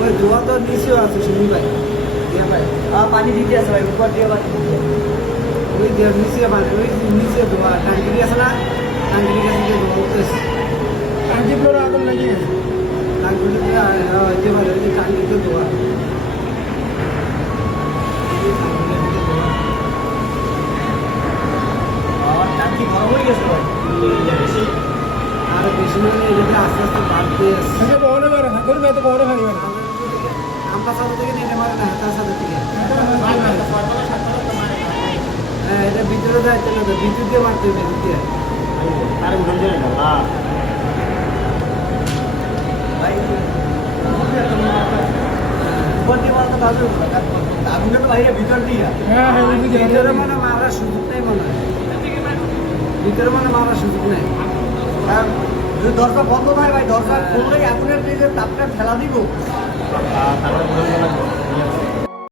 ওই ধোয়া তো নিচেও আছে সুমি ভাই ভাই পানি দিতে আছে ভাই, উপর দিয়ে পানি দিতে। ওই যে নিচে পানি ওই নিচে ধোয়া টাঙ্কি আছে না, টাঙ্কির কাছে গিয়ে ধোয়া উঠতেছে। টাঙ্কি ফ্লোরে আগুন লেগে গেছে। টাঙ্কিতে হইতে পারে ওই যে টাঙ্কিতে ধোয়া। টাঙ্কি গরম হয়ে গেছে ভাই, আর বেশি মানে এটাতে আস্তে আস্তে বাড়তে আসছে। আচ্ছা বহরে বেড়ে না করবে তো বহরে ফেলি বেড়ে আমরা সাথে থেকে নিতে পারে না হাতার সাথে থেকে। হ্যাঁ এটা ভিতরে যাইতে না, বিদ্যুৎ দিয়ে মারতে হবে বিদ্যুৎ দিয়ে। ভাই উপর দিয়ে মারতে পারবে না, আগুনটা তো বাইরে ভিতর দিয়ে। হ্যাঁ হ্যাঁ ভিতরে মানে মারার সুযোগ নেই মনে হয়, ভিতরে মানে মারার সুযোগ নেই। যদি দরজা বন্ধ থাকে ভাই, দরজা খুললেই আগুনের যে তাপটা ঠেলা দিব।